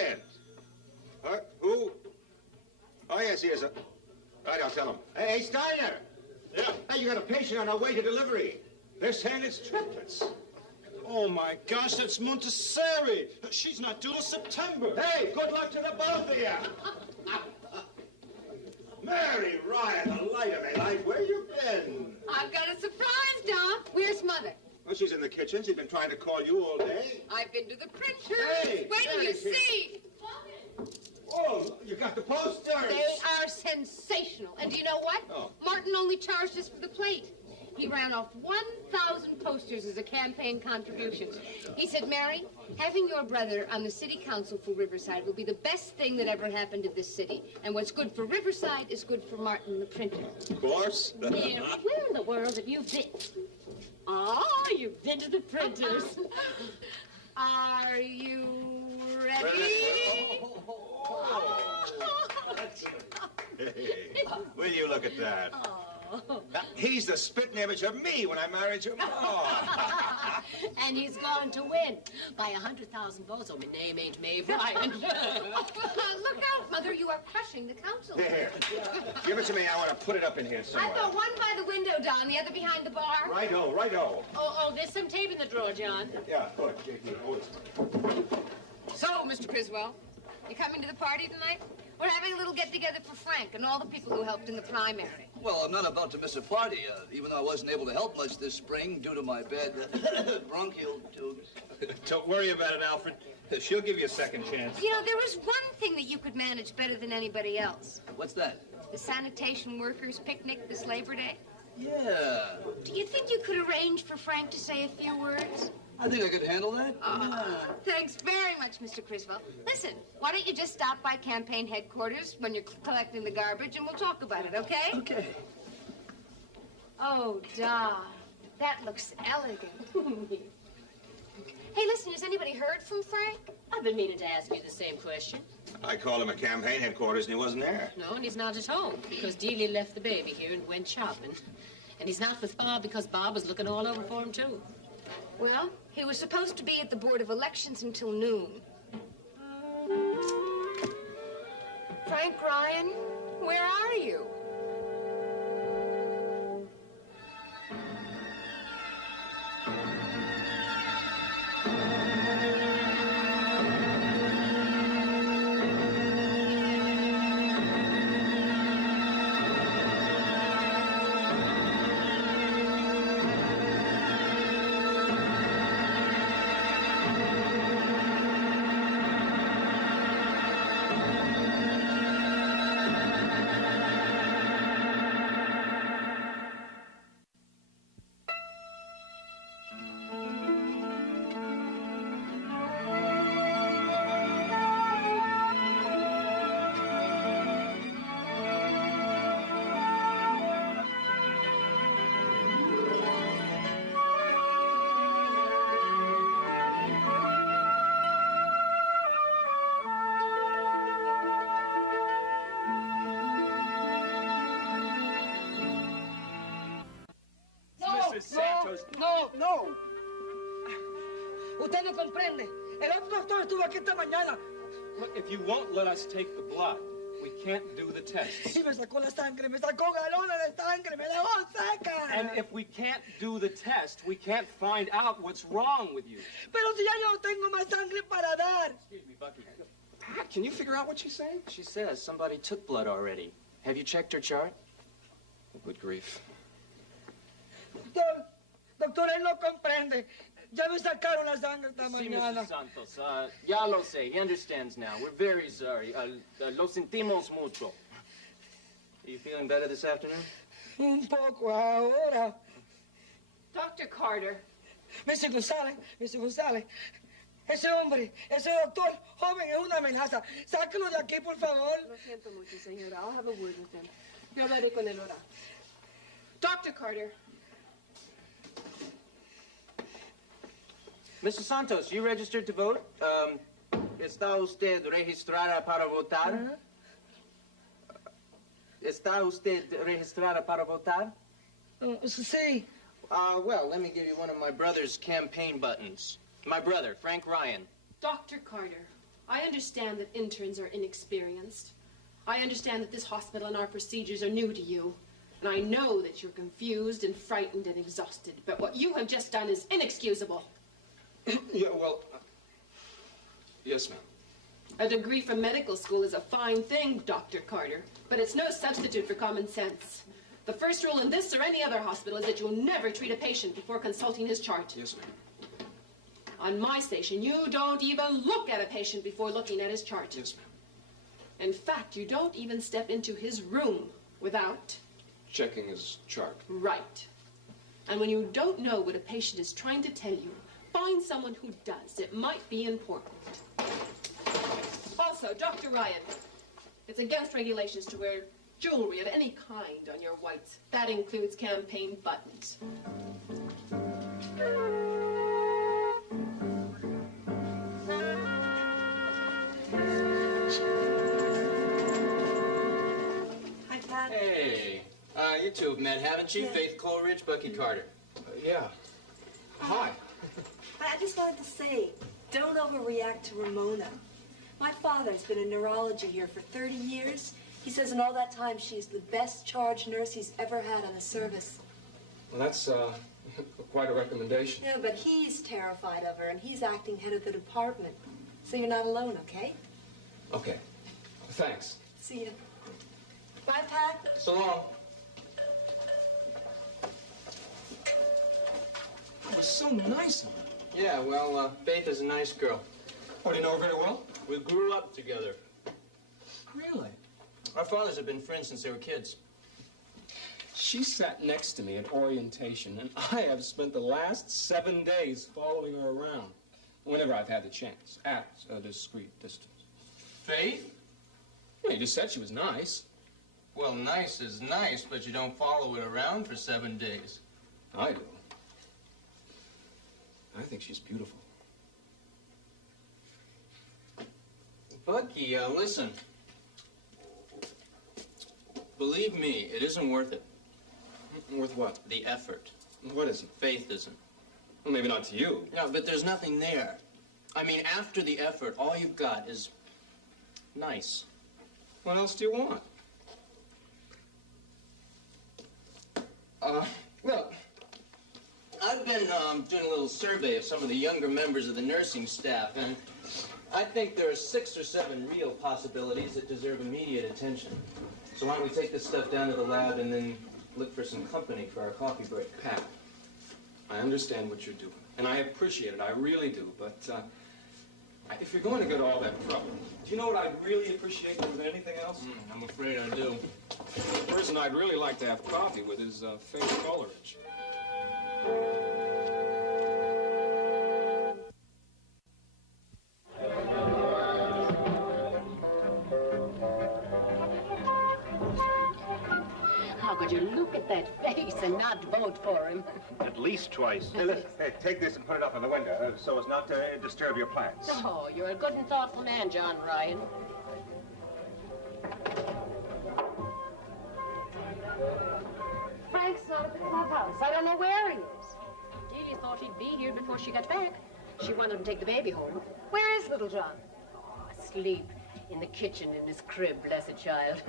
client. What? Who? Oh, yes, he is. Right, I'll tell him. Hey, Steiner! Yeah? Hey, you got a patient on our way to delivery. They're saying it's triplets. Oh, my gosh, that's Montessori. She's not due till September. Hey, good luck to the both of you. Mary Ryan, the light of my life, where you been? I've got a surprise, Doc. Where's Mother? Well, she's in the kitchen. She's been trying to call you all day. I've been to the printer. Hey, wait till you see. Oh, you got the posters. They are sensational. And do you know what? Oh. Martin only charged us for the plate. He ran off 1,000 posters as a campaign contribution. He said, Mary, having your brother on the city council for Riverside will be the best thing that ever happened to this city. And what's good for Riverside is good for Martin the printer. Of course. Mary, where in the world have you been? Oh, you've been to the printers. Are you ready? Hey, will you look at that? He's the spitting image of me when I married your mom. And he's going to win by 100,000 votes. Oh, my name ain't Maeve Ryan. Look out, Mother. You are crushing the council. Here, give it to me. I want to put it up in here somewhere. I've got one by the window, Don, the other behind the bar. Righto, righto. Oh, there's some tape in the drawer, John. Yeah, good. Hold it. So, Mr. Criswell, you coming to the party tonight? We're having a little get-together for Frank and all the people who helped in the primary. Well, I'm not about to miss a party, even though I wasn't able to help much this spring due to my bad bronchial tubes. Don't worry about it, Alfred. She'll give you a second chance. You know, there was one thing that you could manage better than anybody else. What's that? The sanitation workers' picnic this Labor Day. Yeah. Do you think you could arrange for Frank to say a few words? I think I could handle that. Thanks very much, Mr. Criswell. Listen, why don't you just stop by campaign headquarters when you're collecting the garbage and we'll talk about it, okay? Okay. Oh, Don, that looks elegant. Hey, listen, has anybody heard from Frank? I've been meaning to ask you the same question. I called him at campaign headquarters and he wasn't there. No, and he's not at home because Delia left the baby here and went shopping. And he's not with Bob because Bob was looking all over for him, too. Well, he was supposed to be at the Board of Elections until noon. Frank Ryan, where are you? No. Usted no comprende. El otro doctor estuvo aquí esta mañana. Look, if you won't let us take the blood, we can't do the tests. Y me sacó la sangre, me sacó galones de sangre, me dejó seca. And if we can't do the test, we can't find out what's wrong with you. Pero si ya yo no tengo más sangre para dar. Excuse me, Bucky. Pat, can you figure out what she's saying? She says somebody took blood already. Have you checked her chart? Good grief. Doctor, él no comprende. Ya me sacaron la sangre esta See, mañana. Mr. Santos, ya lo sé. He understands now. We're very sorry. Lo sentimos mucho. Are you feeling better this afternoon? Un poco ahora. Dr. Carter. Mr. González. Ese hombre, ese doctor joven es una amenaza. Sáquelo de aquí, por favor. Lo siento mucho, señora. I'll have a word with him. Yo hablaré con él ahora. Dr. Carter. Mr. Santos, you registered to vote? ¿Está usted registrada para votar? ¿Está usted registrada para votar? Sí. Well, let me give you one of my brother's campaign buttons. My brother, Frank Ryan. Dr. Carter, I understand that interns are inexperienced. I understand that this hospital and our procedures are new to you. And I know that you're confused and frightened and exhausted. But what you have just done is inexcusable. Yeah, well, yes, ma'am. A degree from medical school is a fine thing, Dr. Carter, but it's no substitute for common sense. The first rule in this or any other hospital is that you'll never treat a patient before consulting his chart. Yes, ma'am. On my station, you don't even look at a patient before looking at his chart. Yes, ma'am. In fact, you don't even step into his room without... Checking his chart. Right. And when you don't know what a patient is trying to tell you, find someone who does. It might be important. Also, Dr. Ryan, it's against regulations to wear jewelry of any kind on your whites. That includes campaign buttons. Hi, Pat. Hey, you two have met, haven't you? Yeah. Faith Coleridge, Bucky Carter. Yeah. Hi. I just wanted to say, don't overreact to Ramona. My father's been in neurology here for 30 years. He says in all that time she's the best charge nurse he's ever had on the service. Well, that's quite a recommendation. No, but he's terrified of her, and he's acting head of the department. So you're not alone, okay? Okay. Thanks. See you. Bye, Pat. So long. That was so nice of her. Yeah, well, Faith is a nice girl. Oh, do you know her very well? We grew up together. Really? Our fathers have been friends since they were kids. She sat next to me at orientation, and I have spent the last 7 days following her around whenever I've had the chance, at a discreet distance. Faith? Well, you just said she was nice. Well, nice is nice, but you don't follow it around for 7 days. I do. I think she's beautiful. Bucky, listen. Believe me, it isn't worth it. Worth what? The effort. What isn't? Faith isn't. Well, maybe not to you. No, but there's nothing there. I mean, after the effort, all you've got is nice. What else do you want? Look, I've been doing a little survey of some of the younger members of the nursing staff, and I think there are 6 or 7 real possibilities that deserve immediate attention. So why don't we take this stuff down to the lab and then look for some company for our coffee break? Pat, I understand what you're doing, and I appreciate it. I really do. But if you're going to go to all that trouble, do you know what I'd really appreciate more than anything else? I'm afraid I do. The person I'd really like to have coffee with is Faith Coleridge. How could you look at that face and not vote for him? At least twice. Hey, listen, hey, take this and put it up in the window so as not to disturb your plants. Oh, you're a good and thoughtful man, John Ryan. Frank's not at the clubhouse. I don't know where he is. Delia thought he'd be here before she got back. She wanted to take the baby home. Where is Little John? Asleep in the kitchen in his crib, blessed child.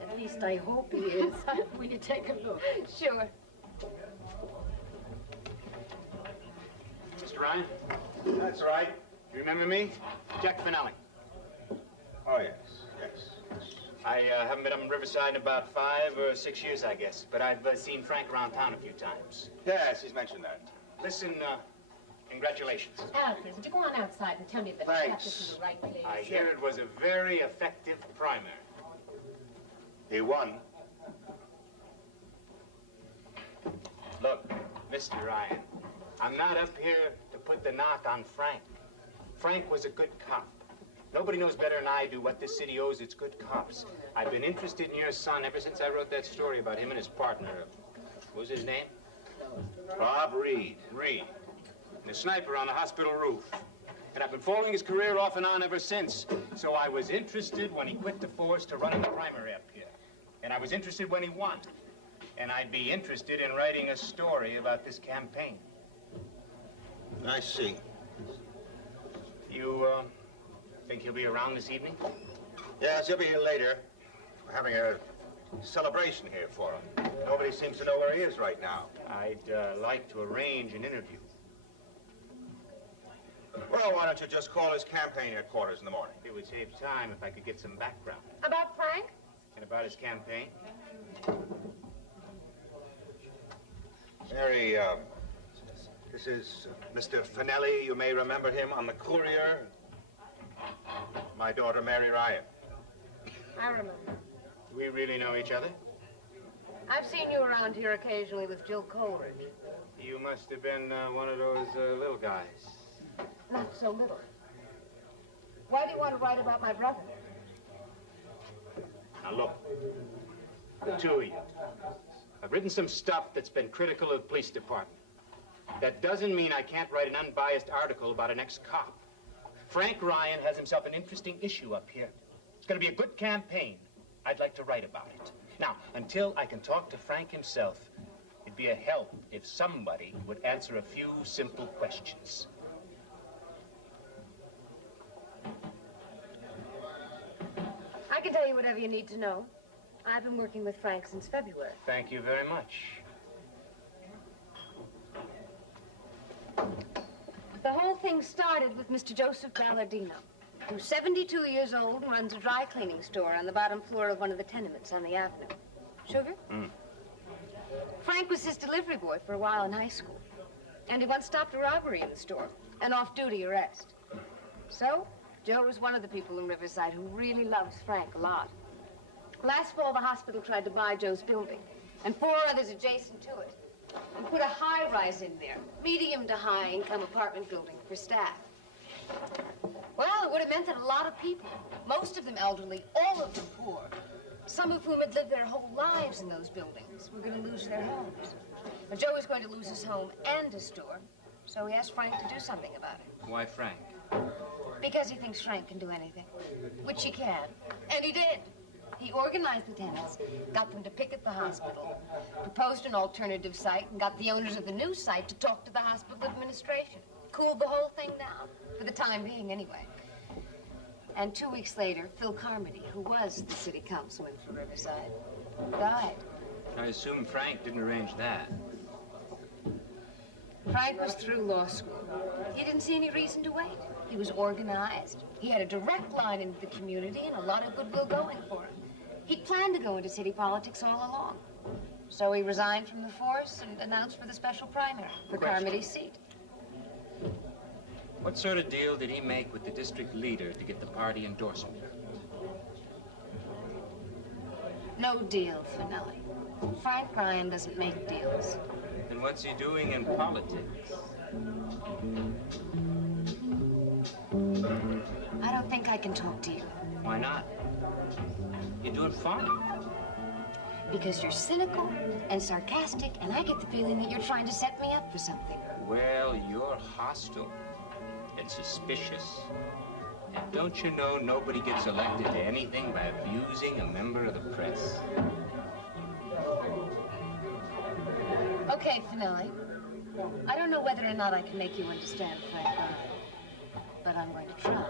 At least I hope he is. Will you take a look? Sure. Mr. Ryan, That's right. you remember me? Jack Fenelli. Oh, yes, yes. I haven't been up in Riverside in about 5 or 6 years, I guess, but I've seen Frank around town a few times. Yes, he's mentioned that. Listen, congratulations. Alfred, would you go on outside and tell me that I got this in the right place? I hear it was a very effective primary. He won. Look, Mr. Ryan, I'm not up here to put the knock on Frank. Frank was a good cop. Nobody knows better than I do what this city owes its good cops. I've been interested in your son ever since I wrote that story about him and his partner. What was his name? Bob Reed. Reed. The sniper on the hospital roof. And I've been following his career off and on ever since. So I was interested when he quit the force to run in the primary up here. And I was interested when he won. And I'd be interested in writing a story about this campaign. I see. You Think he'll be around this evening? Yes, he'll be here later. We're having a celebration here for him. Nobody seems to know where he is right now. I'd like to arrange an interview. Well, why don't you just call his campaign headquarters in the morning? It would save time if I could get some background. About Frank? And about his campaign? Mary, this is Mr. Fenelli. You may remember him on the Courier. My daughter, Mary Ryan. I remember. Do we really know each other? I've seen you around here occasionally with Jill Coleridge. You must have been one of those little guys. Not so little. Why do you want to write about my brother? Now look, the two of you. I've written some stuff that's been critical of the police department. That doesn't mean I can't write an unbiased article about an ex-cop. Frank Ryan has himself an interesting issue up here. It's going to be a good campaign. I'd like to write about it. Now, until I can talk to Frank himself, it'd be a help if somebody would answer a few simple questions. I can tell you whatever you need to know. I've been working with Frank since February. Thank you very much. The whole thing started with Mr. Joseph Ballardino, who's 72 years old and runs a dry cleaning store on the bottom floor of one of the tenements on the avenue. Sugar? Frank was his delivery boy for a while in high school. And he once stopped a robbery in the store, an off-duty arrest. So, Joe was one of the people in Riverside who really loves Frank a lot. Last fall, the hospital tried to buy Joe's building, and 4 others adjacent to it, and put a high-rise in there, medium to high-income apartment building for staff. Well, it would have meant that a lot of people, most of them elderly, all of them poor, some of whom had lived their whole lives in those buildings, were going to lose their homes. But Joe was going to lose his home and his store, so he asked Frank to do something about it. Why Frank? Because he thinks Frank can do anything, which he can, and he did. He organized the tenants, got them to picket the hospital, proposed an alternative site, and got the owners of the new site to talk to the hospital administration. Cooled the whole thing down, for the time being anyway. And 2 weeks later, Phil Carmody, who was the city councilman for Riverside, died. I assume Frank didn't arrange that. Frank was through law school. He didn't see any reason to wait. He was organized. He had a direct line into the community and a lot of goodwill going for him. He'd planned to go into city politics all along. So he resigned from the force and announced for the special primary for Carmody's seat. What sort of deal did he make with the district leader to get the party endorsement? No deal, Fenelli. Frank Ryan doesn't make deals. Then what's he doing in politics? I don't think I can talk to you. Why not? You do it fine. Because you're cynical and sarcastic, and I get the feeling that you're trying to set me up for something. Well, you're hostile and suspicious. And don't you know nobody gets elected to anything by abusing a member of the press? Okay, Fenelli. I don't know whether or not I can make you understand Frank Ryan, but I'm going to try.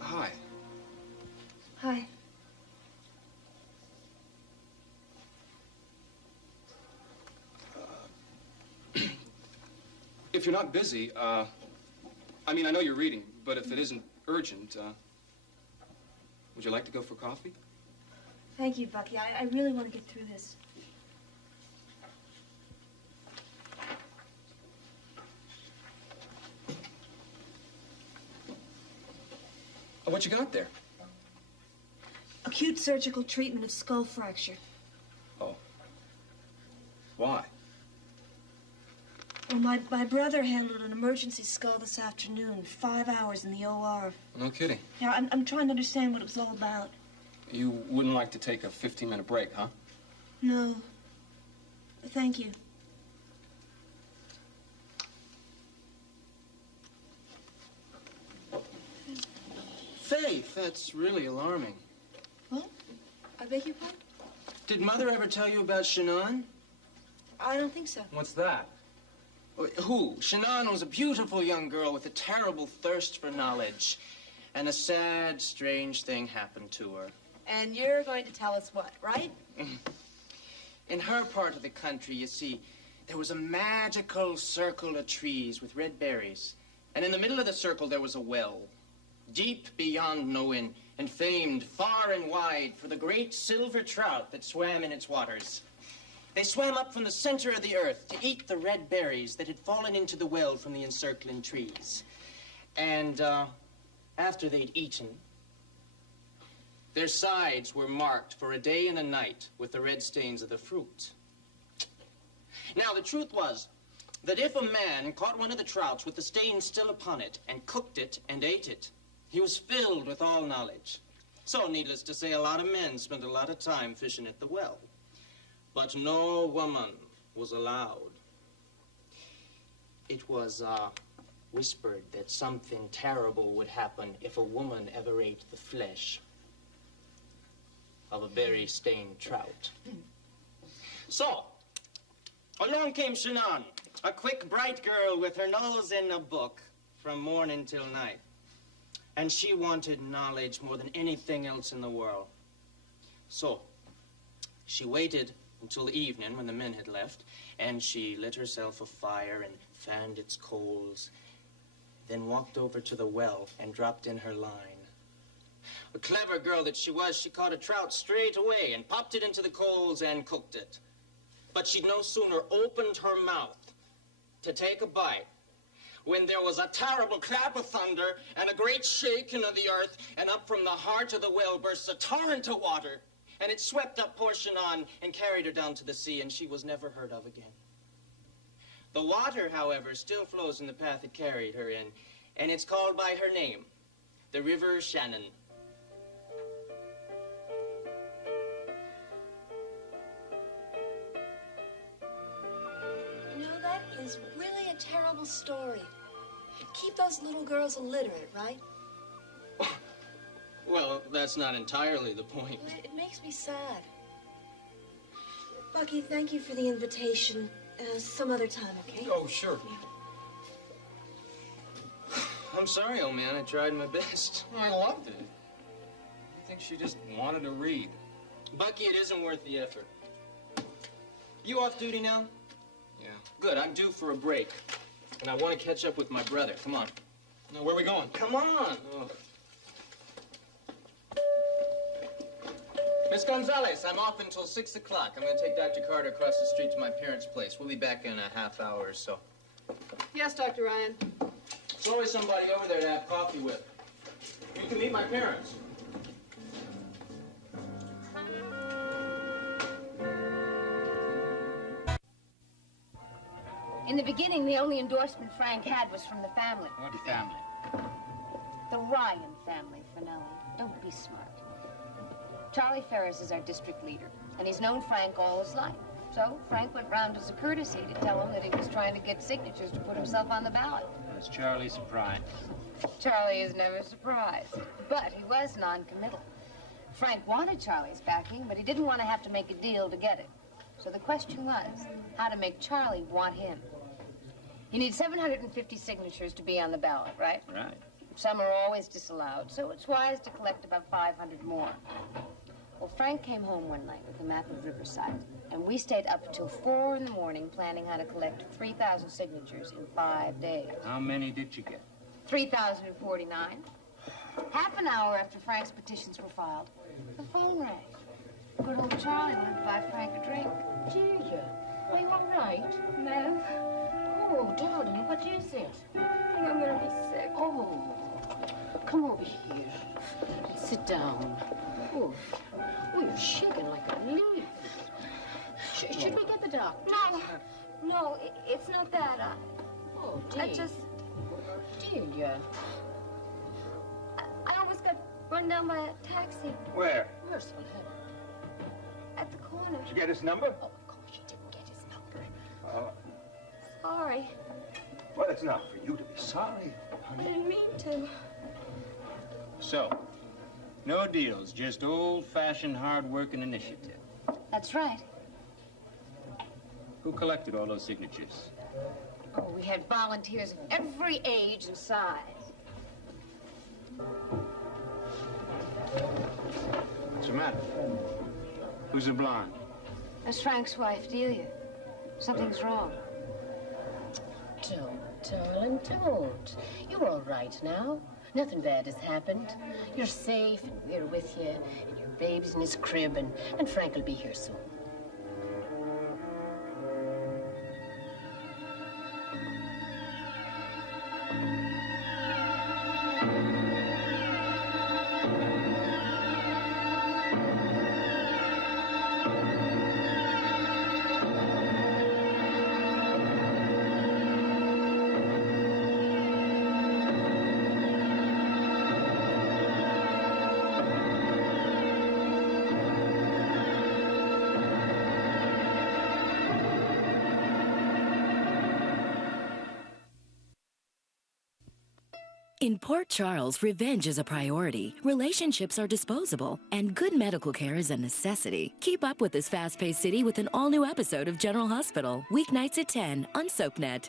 Hi. Hi. If you're not busy, I mean, I know you're reading, but if it isn't urgent, would you like to go for coffee? Thank you, Bucky. I really want to get through this. What you got there? Acute surgical treatment of skull fracture. Oh. Why? Well, my brother handled an emergency skull this afternoon. 5 hours in the OR. No kidding. Yeah, I'm trying to understand what it was all about. You wouldn't like to take a 15-minute break, huh? No. Thank you. Faith, that's really alarming. What? I beg your pardon? Did Mother ever tell you about Shannon? I don't think so. What's that? Who? Shannon was a beautiful young girl with a terrible thirst for knowledge. And a sad, strange thing happened to her. And you're going to tell us what, right? In her part of the country, you see, there was a magical circle of trees with red berries. And in the middle of the circle, there was a well, deep beyond knowing, and famed far and wide for the great silver trout that swam in its waters. They swam up from the center of the earth to eat the red berries that had fallen into the well from the encircling trees. And after they'd eaten, their sides were marked for a day and a night with the red stains of the fruit. Now, the truth was that if a man caught one of the trouts with the stains still upon it and cooked it and ate it, he was filled with all knowledge. So, needless to say, a lot of men spent a lot of time fishing at the well. But no woman was allowed. It was whispered that something terrible would happen if a woman ever ate the flesh of a berry-stained trout. So, along came Shannon, a quick, bright girl with her nose in a book from morning till night. And she wanted knowledge more than anything else in the world. So, she waited until evening when the men had left, and she lit herself a fire and fanned its coals, then walked over to the well and dropped in her line. A clever girl that she was, she caught a trout straight away and popped it into the coals and cooked it. But she'd no sooner opened her mouth to take a bite when there was a terrible clap of thunder and a great shaking of the earth, and up from the heart of the well burst a torrent of water. And it swept up poor Shannon and carried her down to the sea, and she was never heard of again. The water, however, still flows in the path it carried her in, and it's called by her name, the River Shannon. You know, that is really a terrible story. Keep those little girls illiterate, right? Well, that's not entirely the point. It makes me sad. Bucky, thank you for the invitation. Some other time, okay? Oh, sure. I'm sorry, old man. I tried my best. I loved it. I think she just wanted to read. Bucky, it isn't worth the effort. You off duty now? Yeah. Good. I'm due for a break. And I want to catch up with my brother. Come on. Now, where are we going? Come on. Oh. Miss Gonzalez, I'm off until 6 o'clock. I'm going to take Dr. Carter across the street to my parents' place. We'll be back in a half hour or so. Yes, Dr. Ryan. There's always somebody over there to have coffee with. You can meet my parents. In the beginning, the only endorsement Frank had was from the family. What family? The Ryan family, Fenelli. Don't be smart. Charlie Ferris is our district leader, and he's known Frank all his life. So Frank went round as a courtesy to tell him that he was trying to get signatures to put himself on the ballot. Was Charlie surprised? Charlie is never surprised, but he was non-committal. Frank wanted Charlie's backing, but he didn't want to have to make a deal to get it. So the question was how to make Charlie want him. You need 750 signatures to be on the ballot, right? Right. Some are always disallowed, so it's wise to collect about 500 more. Well, Frank came home one night with a map of Riverside, and we stayed up until 4 in the morning planning how to collect 3,000 signatures in 5 days. How many did you get? 3,049. Half an hour after Frank's petitions were filed, the phone rang. Good old Charlie wanted to buy Frank a drink. Ginger, are you all right? Ma'am? Oh, darling, what is it? I'm gonna be sick. Oh, come over here. Sit down. Oh, you're shaking like a leaf. Should we get the doctor? No, it's not that. Oh, I dear. just... Delia. I almost got run down by a taxi Where? Merciful heaven. at the corner. Did you get his number? Oh, of course you didn't get his number. Sorry. Well, it's not for you to be sorry, I honey. didn't mean to. So, no deals, just old-fashioned hard-working initiative. That's right. Who collected all those signatures? Oh, we had volunteers of every age and size. What's the matter? Who's the blonde? That's Frank's wife, Delia. Something's wrong. Don't, darling, don't. You're all right now. Nothing bad has happened. You're safe, and we're with you, and your baby's in his crib, and Frank will be here soon. In Port Charles, revenge is a priority, relationships are disposable, and good medical care is a necessity. Keep up with this fast-paced city with an all-new episode of General Hospital, weeknights at 10 on SoapNet.